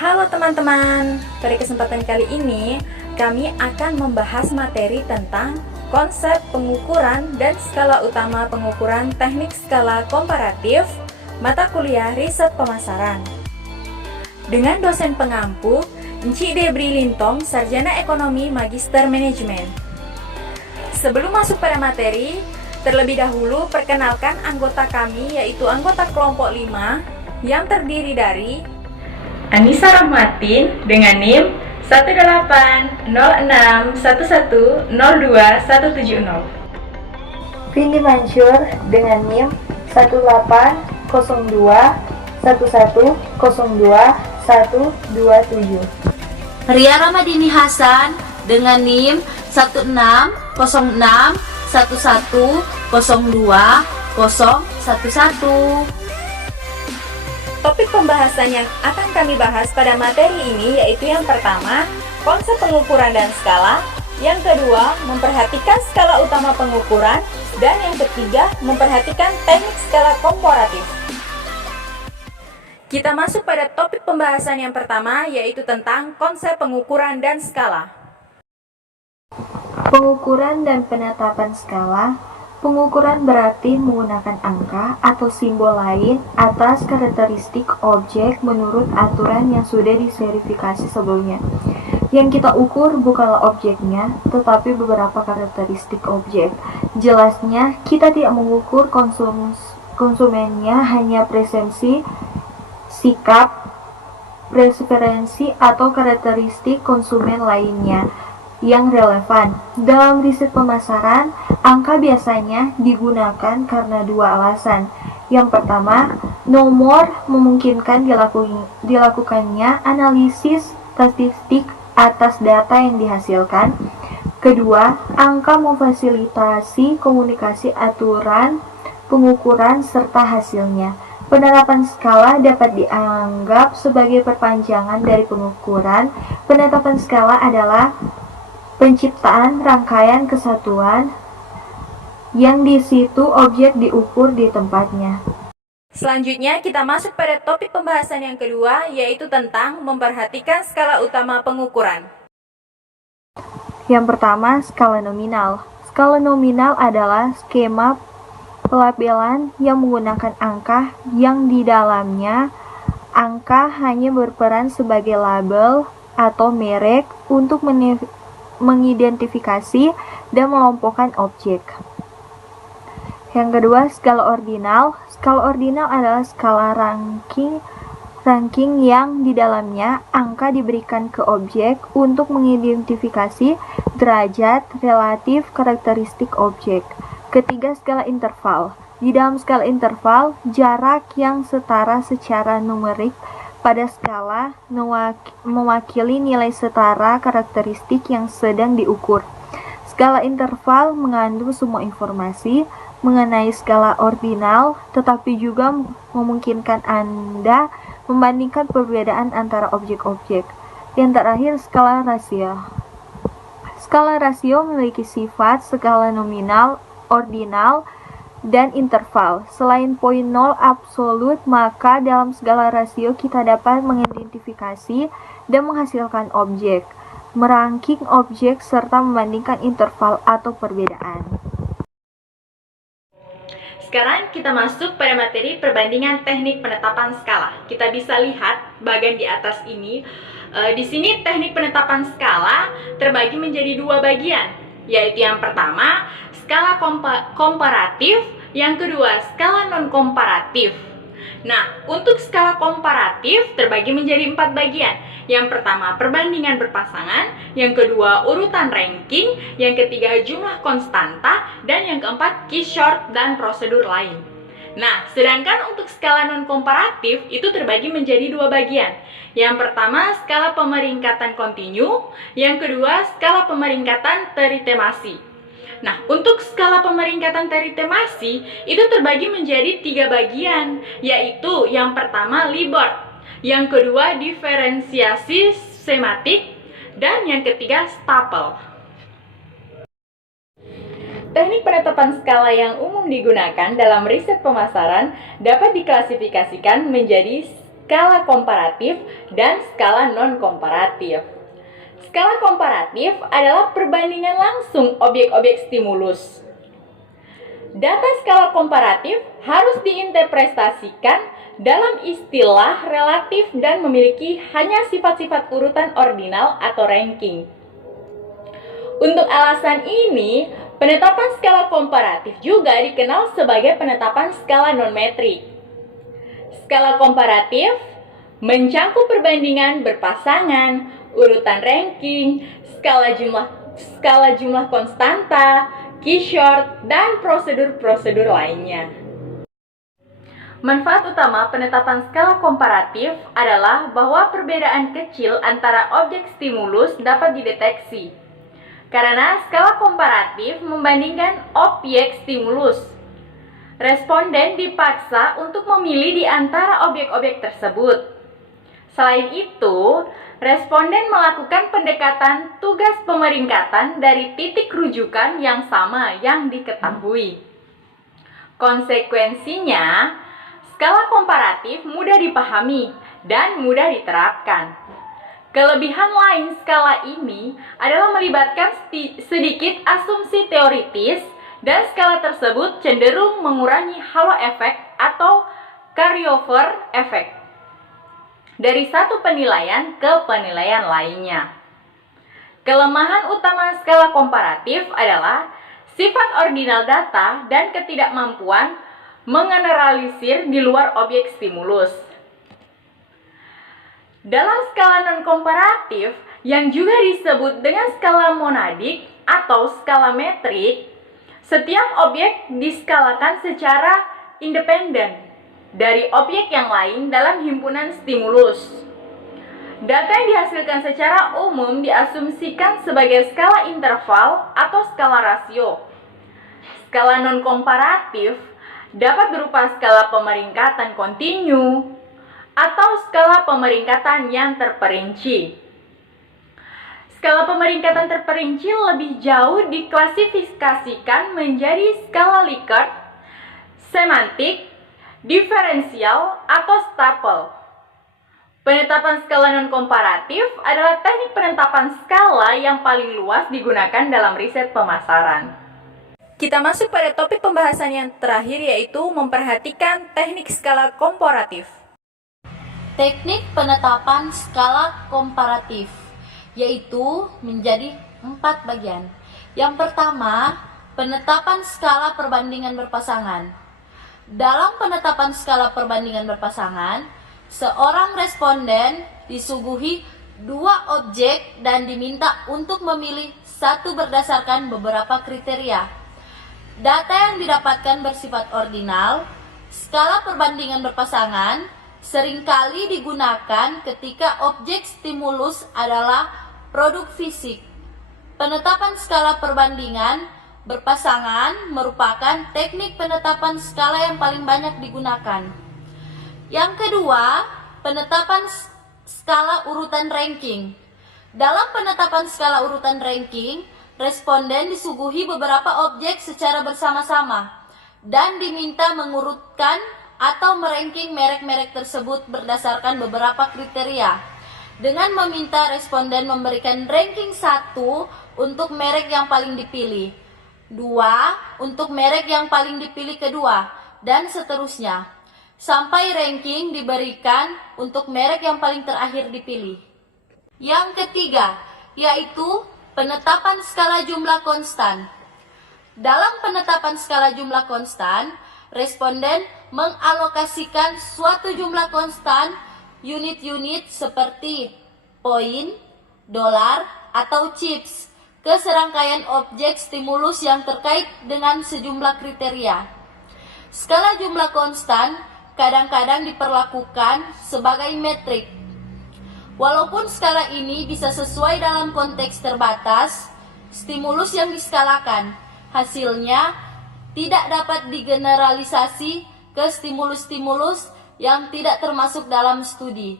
Halo teman-teman, pada kesempatan kali ini kami akan membahas materi tentang konsep pengukuran dan skala utama pengukuran teknik skala komparatif mata kuliah riset pemasaran. Dengan dosen pengampu, Encik Debri Lintong, Sarjana Ekonomi Magister Manajemen. Sebelum masuk pada materi, terlebih dahulu perkenalkan anggota kami, yaitu anggota kelompok 5 yang terdiri dari Anissa Rahmatin dengan NIM 18061102170. Vindi Mansur dengan NIM 18021102127. Ria Ramadini Hasan dengan NIM 1601111020111. Topik pembahasan yang akan kami bahas pada materi ini yaitu yang pertama, konsep pengukuran dan skala, yang kedua, memperhatikan skala utama pengukuran, dan yang ketiga, memperhatikan teknik skala komparatif. Kita masuk pada topik pembahasan yang pertama yaitu tentang konsep pengukuran dan skala. Pengukuran dan penetapan skala. Pengukuran berarti menggunakan angka atau simbol lain atas karakteristik objek menurut aturan yang sudah diverifikasi sebelumnya. Yang kita ukur bukanlah objeknya, tetapi beberapa karakteristik objek. Jelasnya, kita tidak mengukur konsumennya, hanya presensi, sikap, preferensi, atau karakteristik konsumen lainnya yang relevan. Dalam riset pemasaran, angka biasanya digunakan karena dua alasan. Yang pertama, nomor memungkinkan dilakukannya analisis statistik atas data yang dihasilkan. Kedua, angka memfasilitasi komunikasi aturan pengukuran serta hasilnya. Penetapan skala dapat dianggap sebagai perpanjangan dari pengukuran. Penetapan skala adalah penciptaan rangkaian kesatuan yang di situ objek diukur di tempatnya. Selanjutnya kita masuk pada topik pembahasan yang kedua yaitu tentang memperhatikan skala utama pengukuran. Yang pertama, skala nominal. Skala nominal adalah skema pelabelan yang menggunakan angka yang di dalamnya angka hanya berperan sebagai label atau merek untuk mengidentifikasi dan mengelompokkan objek. Yang kedua, skala ordinal. Skala ordinal adalah skala ranking yang di dalamnya angka diberikan ke objek untuk mengidentifikasi derajat relatif karakteristik objek. Ketiga, skala interval. Di dalam skala interval, jarak yang setara secara numerik pada skala mewakili nilai setara karakteristik yang sedang diukur. Skala interval mengandung semua informasi mengenai skala ordinal, tetapi juga memungkinkan Anda membandingkan perbedaan antara objek-objek. Yang terakhir, skala rasio. Skala rasio memiliki sifat skala nominal, ordinal, dan interval. Selain poin nol absolut, maka dalam skala rasio kita dapat mengidentifikasi dan menghasilkan objek, merangking objek, serta membandingkan interval atau perbedaan. Sekarang kita masuk pada materi perbandingan teknik penetapan skala. Kita bisa lihat bagian di atas ini. Di sini teknik penetapan skala terbagi menjadi dua bagian, yaitu yang pertama skala komparatif, yang kedua skala non-komparatif. Nah, untuk skala komparatif terbagi menjadi 4 bagian. Yang pertama perbandingan berpasangan, yang kedua urutan ranking, yang ketiga jumlah konstanta, dan yang keempat key short dan prosedur lain. Nah, sedangkan untuk skala non-komparatif itu terbagi menjadi 2 bagian. Yang pertama skala pemeringkatan kontinu, yang kedua skala pemeringkatan teritemasi. Nah, untuk skala pemeringkatan teritemasi itu terbagi menjadi 3 bagian, yaitu yang pertama Libor, yang kedua diferensiasi sematik, dan yang ketiga stapel. Teknik penetapan skala yang umum digunakan dalam riset pemasaran dapat diklasifikasikan menjadi skala komparatif dan skala non-komparatif. Skala komparatif adalah perbandingan langsung objek-objek stimulus. Data skala komparatif harus diinterpretasikan dalam istilah relatif dan memiliki hanya sifat-sifat urutan ordinal atau ranking. Untuk alasan ini, penetapan skala komparatif juga dikenal sebagai penetapan skala non-metrik. Skala komparatif mencangkup perbandingan berpasangan, urutan ranking, skala jumlah konstanta, key-short, dan prosedur-prosedur lainnya. Manfaat utama penetapan skala komparatif adalah bahwa perbedaan kecil antara objek stimulus dapat dideteksi. Karena skala komparatif membandingkan objek stimulus, responden dipaksa untuk memilih di antara objek-objek tersebut. Selain itu, responden melakukan pendekatan tugas pemeringkatan dari titik rujukan yang sama yang diketahui. Konsekuensinya, skala komparatif mudah dipahami dan mudah diterapkan. Kelebihan lain skala ini adalah melibatkan sedikit asumsi teoritis dan skala tersebut cenderung mengurangi halo efek atau carryover efek dari satu penilaian ke penilaian lainnya. Kelemahan utama skala komparatif adalah sifat ordinal data dan ketidakmampuan mengeneralisir di luar objek stimulus. Dalam skala non-komparatif yang juga disebut dengan skala monadik atau skala metrik, setiap objek diskalakan secara independen dari objek yang lain dalam himpunan stimulus. Data yang dihasilkan secara umum diasumsikan sebagai skala interval atau skala rasio. Skala non-komparatif dapat berupa skala pemeringkatan kontinu atau skala pemeringkatan yang terperinci. Skala pemeringkatan terperinci lebih jauh diklasifikasikan menjadi skala Likert, semantik, diferensial, atau stapel. Penetapan skala non-komparatif adalah teknik penetapan skala yang paling luas digunakan dalam riset pemasaran. Kita masuk pada topik pembahasan yang terakhir, yaitu memperhatikan teknik skala komparatif. Teknik penetapan skala komparatif yaitu menjadi 4 bagian. Yang pertama, penetapan skala perbandingan berpasangan. Dalam penetapan skala perbandingan berpasangan, seorang responden disuguhi 2 objek dan diminta untuk memilih satu berdasarkan beberapa kriteria. Data yang didapatkan bersifat ordinal. Skala perbandingan berpasangan seringkali digunakan ketika objek stimulus adalah produk fisik. Penetapan skala perbandingan berpasangan merupakan teknik penetapan skala yang paling banyak digunakan. Yang kedua, penetapan skala urutan ranking. Dalam penetapan skala urutan ranking, responden disuguhi beberapa objek secara bersama-sama dan diminta mengurutkan atau meranking merek-merek tersebut berdasarkan beberapa kriteria. Dengan meminta responden memberikan ranking 1 untuk merek yang paling dipilih, 2 untuk merek yang paling dipilih kedua, dan seterusnya. Sampai ranking diberikan untuk merek yang paling terakhir dipilih. Yang ketiga, yaitu penetapan skala jumlah konstan. Dalam penetapan skala jumlah konstan, responden mengalokasikan suatu jumlah konstan unit-unit seperti poin, dolar, atau chips ke serangkaian objek stimulus yang terkait dengan sejumlah kriteria. Skala jumlah konstan kadang-kadang diperlakukan sebagai metrik. Walaupun skala ini bisa sesuai dalam konteks terbatas, stimulus yang diskalakan hasilnya tidak dapat digeneralisasi ke stimulus-stimulus yang tidak termasuk dalam studi.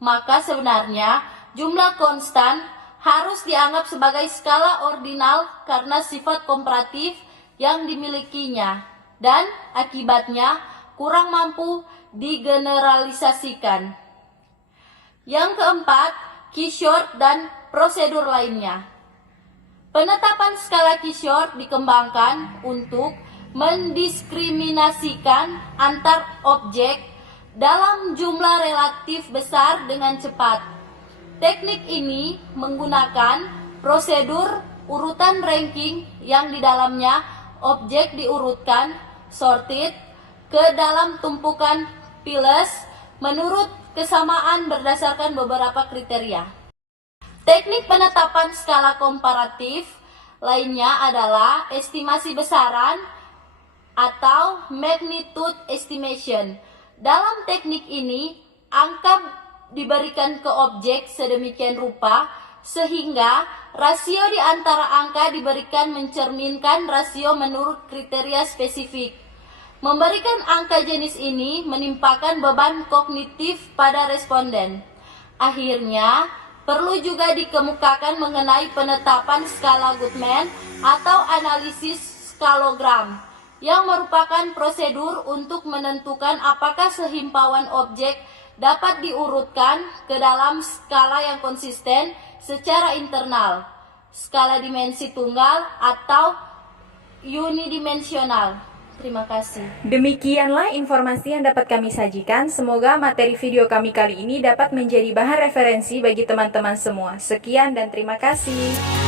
Maka sebenarnya jumlah konstan harus dianggap sebagai skala ordinal karena sifat komparatif yang dimilikinya dan akibatnya kurang mampu digeneralisasikan. Yang keempat, keysort dan prosedur lainnya. Penetapan skala keysort dikembangkan untuk mendiskriminasikan antar objek dalam jumlah relatif besar dengan cepat. Teknik ini menggunakan prosedur urutan ranking yang di dalamnya objek diurutkan sorted ke dalam tumpukan piles menurut kesamaan berdasarkan beberapa kriteria. Teknik penetapan skala komparatif lainnya adalah estimasi besaran atau magnitude estimation. Dalam teknik ini, angka diberikan ke objek sedemikian rupa sehingga rasio di antara angka diberikan mencerminkan rasio menurut kriteria spesifik. Memberikan angka jenis ini menimpakan beban kognitif pada responden. Akhirnya, perlu juga dikemukakan mengenai penetapan skala Goodman atau analisis skalogram, yang merupakan prosedur untuk menentukan apakah sehimpauan objek dapat diurutkan ke dalam skala yang konsisten secara internal, skala dimensi tunggal atau unidimensional. Terima kasih. Demikianlah informasi yang dapat kami sajikan. Semoga materi video kami kali ini dapat menjadi bahan referensi bagi teman-teman semua. Sekian dan terima kasih.